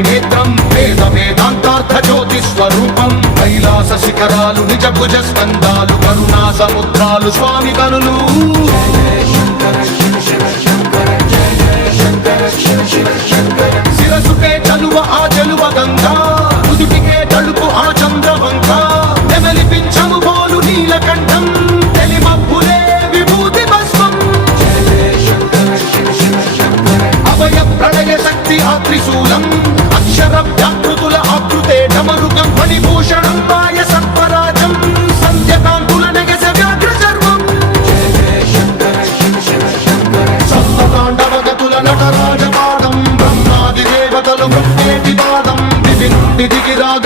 త్రినేత్రం వేద వేదాంతార్థ జ్యోతి స్వరూపం కైలాస శిఖరాలు నిజ భుజ స్కందాలు కరుణా సముద్రాలు స్వామి కనులు శిరసుకే చలువ ఆ చెలువ గంగా ఉదుటికే తడుపు ఆ చంద్రవంక నెమలిపించము పోలు నీలకంఠం తెలిమబ్బులే విభూతి భస్మం అభయ ప్రళయ శక్తి ఆ త్రిశూలం అక్షర వ్యాకృతుల ఆకృతే డమరుగం ఫణిభూషణం వాయ సర్పరాజం సంధ్యకాంతుల నెగస వ్యాఘ్ర చర్మం సప్తతాండవగతుల నటరాజపాదం బ్రహ్మాది దేవతలు మృత్యేటి పాదం దివి నుండి దిగి రాగ